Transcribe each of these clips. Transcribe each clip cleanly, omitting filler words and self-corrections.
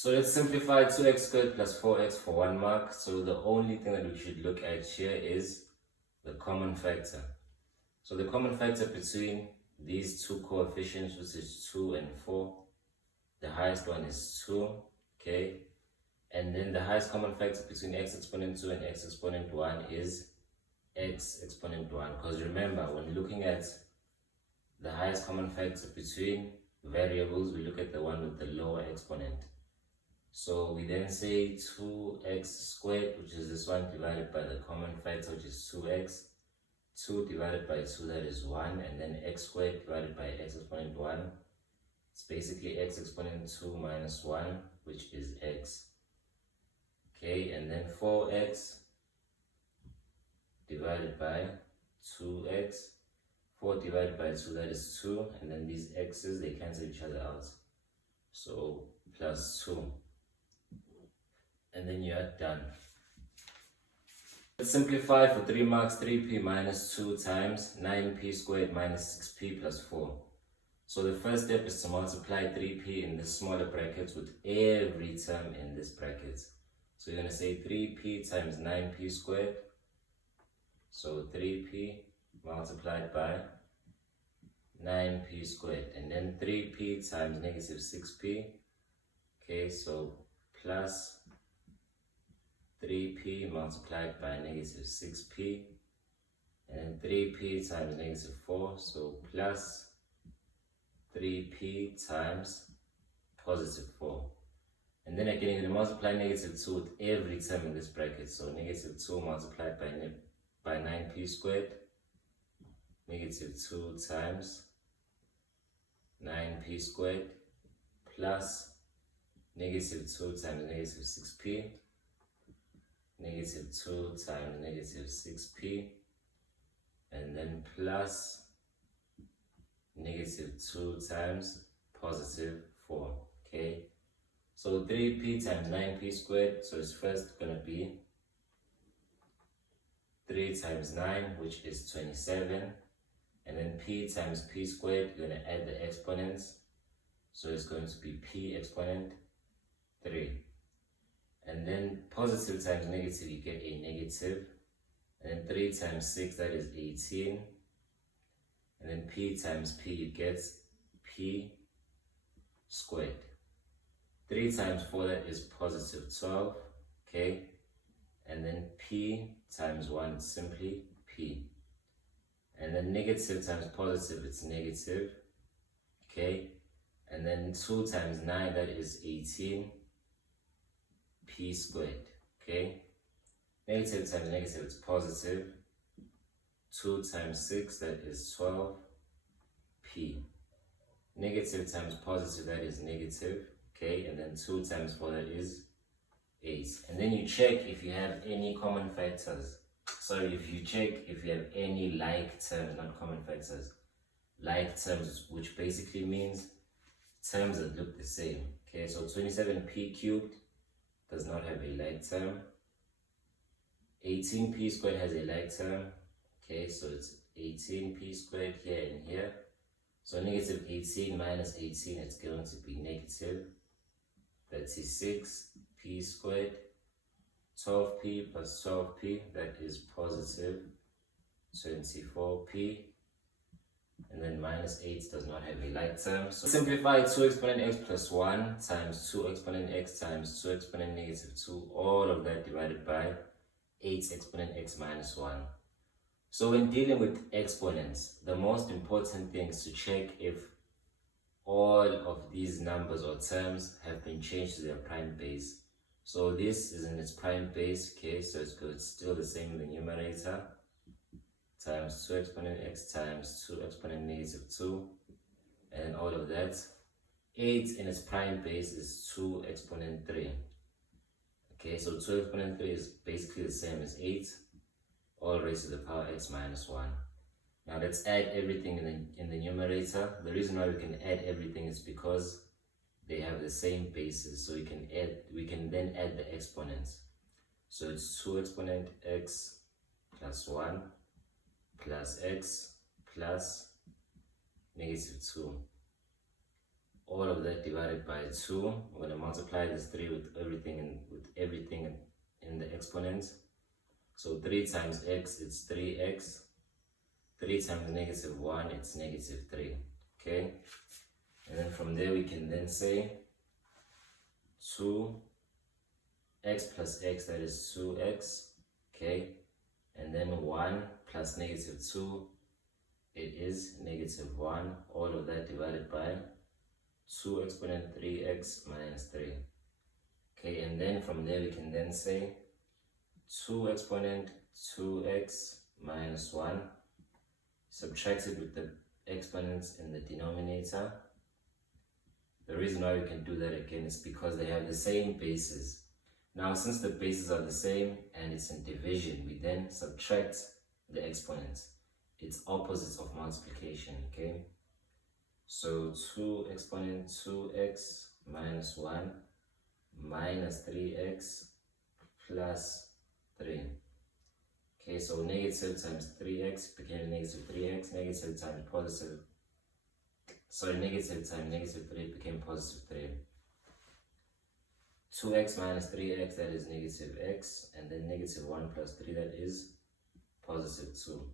So let's simplify 2x squared plus 4x for 1 mark. So the only thing that we should look at here is the common factor. So the common factor between these two coefficients, which is 2 and 4, the highest one is 2, okay? And then the highest common factor between x exponent 2 and x exponent 1 is x exponent 1. Because remember, when looking at the highest common factor between variables, we look at the one with the lower exponent. So we then say 2x squared, which is this one, divided by the common factor, which is 2x. 2 divided by 2, that is 1, and then x squared divided by x exponent 1. It's basically x exponent 2 minus 1, which is x. Okay, and then 4x divided by 2x. 4 divided by 2, that is 2, and then these x's, they cancel each other out. So plus 2. And then you are done. Let's simplify for 3 marks. 3p minus 2 times 9p squared minus 6p plus 4. So the first step is to multiply 3p in the smaller brackets with every term in this bracket. So you're going to say 3p times 9p squared. So 3p multiplied by 9p squared. And then 3p times negative 6p. Okay, so plus 3p multiplied by negative 6p, and 3p times negative 4, so plus 3p times positive 4. And then again, you're going to multiply negative 2 with every term in this bracket, so negative 2 multiplied by 9p squared, negative 2 times 9p squared, plus negative 2 times negative 6p, negative 2 times negative 6p, and then plus negative 2 times positive 4, okay? So 3p times 9p squared, so it's first going to be 3 times 9, which is 27, and then p times p squared, you're going to add the exponents, so it's going to be p exponent 3. And then positive times negative, you get a negative. And then 3 times 6, that is 18. And then p times p, you get p squared. 3 times 4, that is positive 12. Okay. And then p times 1 is simply p. And then negative times positive, it's negative. Okay. And then 2 times 9, that is 18. P squared, okay? Negative times negative, it's positive. 2 times 6, that is 12. P. Negative times positive, that is negative, okay? And then 2 times 4, that is 8. And then you check if you have any common factors. Sorry, if you check if you have any like terms, not common factors. Like terms, which basically means terms that look the same, okay? So 27p cubed does not have a like term. 18p squared has a like term. Okay, so it's 18p squared here and here. So negative 18 minus 18, it's going to be negative 36p squared. 12p plus 12p, that is positive 24p. And then minus 8 does not have a like term. So simplify 2 exponent x plus 1 times 2 exponent x times 2 exponent negative 2. All of that divided by 8 exponent x minus 1. So when dealing with exponents, the most important thing is to check if all of these numbers or terms have been changed to their prime base. So this is in its prime base, okay, so it's still the same in the numerator. Times 2 exponent x times 2 exponent negative 2, and all of that. 8 in its prime base is 2 exponent 3. Okay, so 2 exponent 3 is basically the same as 8, all raised to the power x minus 1. Now let's add everything in the numerator. The reason why we can add everything is because they have the same basis, so we can then add the exponents. So it's 2 exponent x plus 1 plus x plus negative 2. all of that divided by 2. We're going to multiply this 3 with everything in the exponents. So 3 times x, it's 3x. 3 times negative 1, it's negative 3. Okay? And then from there we can then say 2x plus x, that is 2x. Okay? And then 1 plus negative 2, it is negative 1. All of that divided by 2 exponent 3x minus 3. Okay, and then from there we can then say 2 exponent 2x minus 1, subtracted with the exponents in the denominator. The reason why we can do that again is because they have the same bases. Now, since the bases are the same and it's in division, we then subtract the exponents. It's opposites of multiplication, okay? So 2 exponent 2x minus 1 minus 3x plus 3. Okay, so negative times 3x became negative 3x, negative times positive, negative times negative 3 became positive 3. 2x minus 3x, that is negative x, and then negative 1 plus 3, that is positive 2.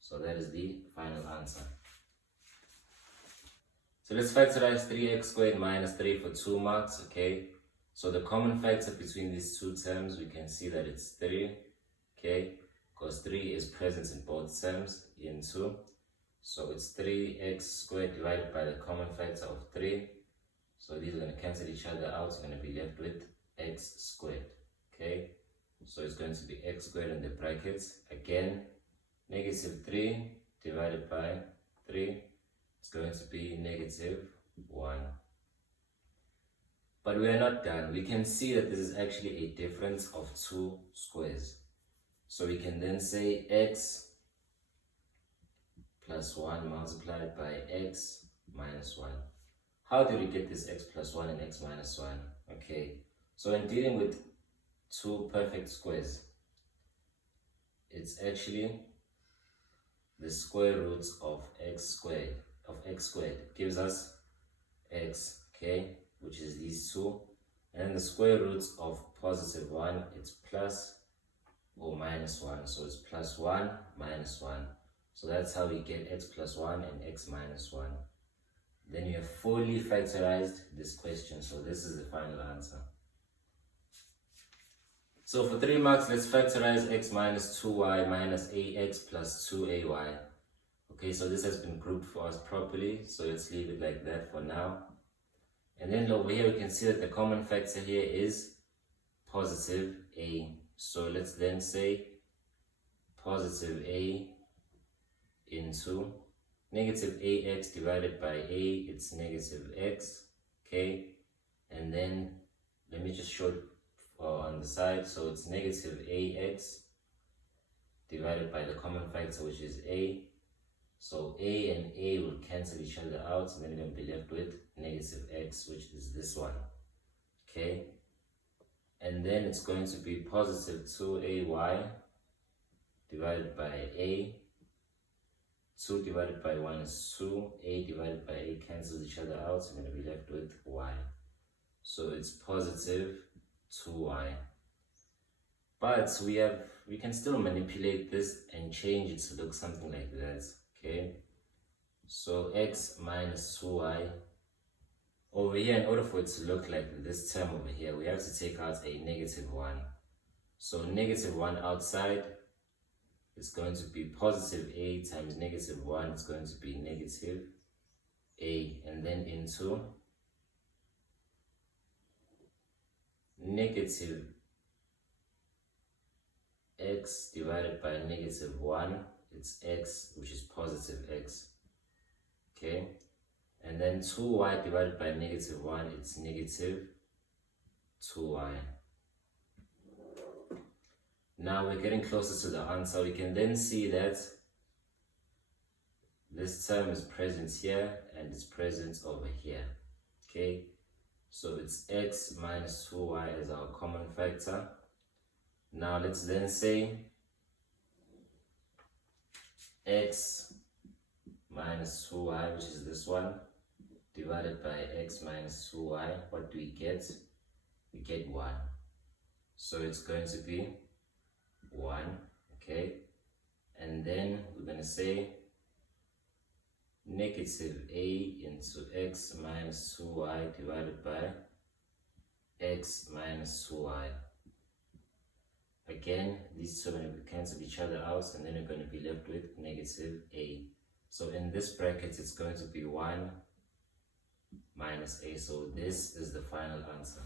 So that is the final answer. So let's factorize 3x squared minus 3 for 2 marks, okay? So the common factor between these two terms, we can see that it's 3, okay? Because 3 is present in both terms, in 2. So it's 3x squared divided by the common factor of 3. So these are going to cancel each other out. You're going to be left with x squared, okay? So it's going to be x squared in the brackets. Again, negative 3 divided by 3. It's going to be negative 1. But we are not done. We can see that this is actually a difference of 2 squares. So we can then say x plus 1 multiplied by x minus 1. How did we get this x plus 1 and x minus 1? Okay, so in dealing with 2 perfect squares, it's actually the square roots of x squared. Gives us x, okay, which is these 2. And then the square roots of positive 1, it's plus or minus 1. So it's plus 1 minus 1. So that's how we get x plus 1 and x minus 1. Then you have fully factorized this question. So this is the final answer. So for 3 marks, let's factorize x minus 2y minus ax plus 2ay. Okay, so this has been grouped for us properly. So let's leave it like that for now. And then over here, we can see that the common factor here is positive a. So let's then say positive a into negative ax divided by a, it's negative x, okay? And then let me just show it on the side. So it's negative ax divided by the common factor, which is a. So a and a will cancel each other out, and then you're going to be left with negative x, which is this one, okay? And then it's going to be positive 2ay divided by a. 2 divided by 1 is 2. A divided by a cancels each other out, so you're going to be left with y. So it's positive 2y. But we can still manipulate this and change it to look something like that, okay? So x minus 2y. Over here, in order for it to look like this term over here, we have to take out a negative 1. So negative 1 outside, it's going to be positive a times negative 1, it's going to be negative a, and then into negative x divided by negative 1, it's x, which is positive x, okay? And then 2y divided by negative 1, it's negative 2y. Now we're getting closer to the answer. We can then see that this term is present here and it's present over here, okay? So it's x minus 2y as our common factor. Now let's then say x minus 2y, which is this one, divided by x minus 2y, what do we get? We get 1. So it's going to be 1, okay? And then we're going to say negative a into x minus 2y divided by x minus 2y. Again, these two are going to cancel each other out, and then you're going to be left with negative a. So in this bracket, it's going to be 1 minus a. So this is the final answer.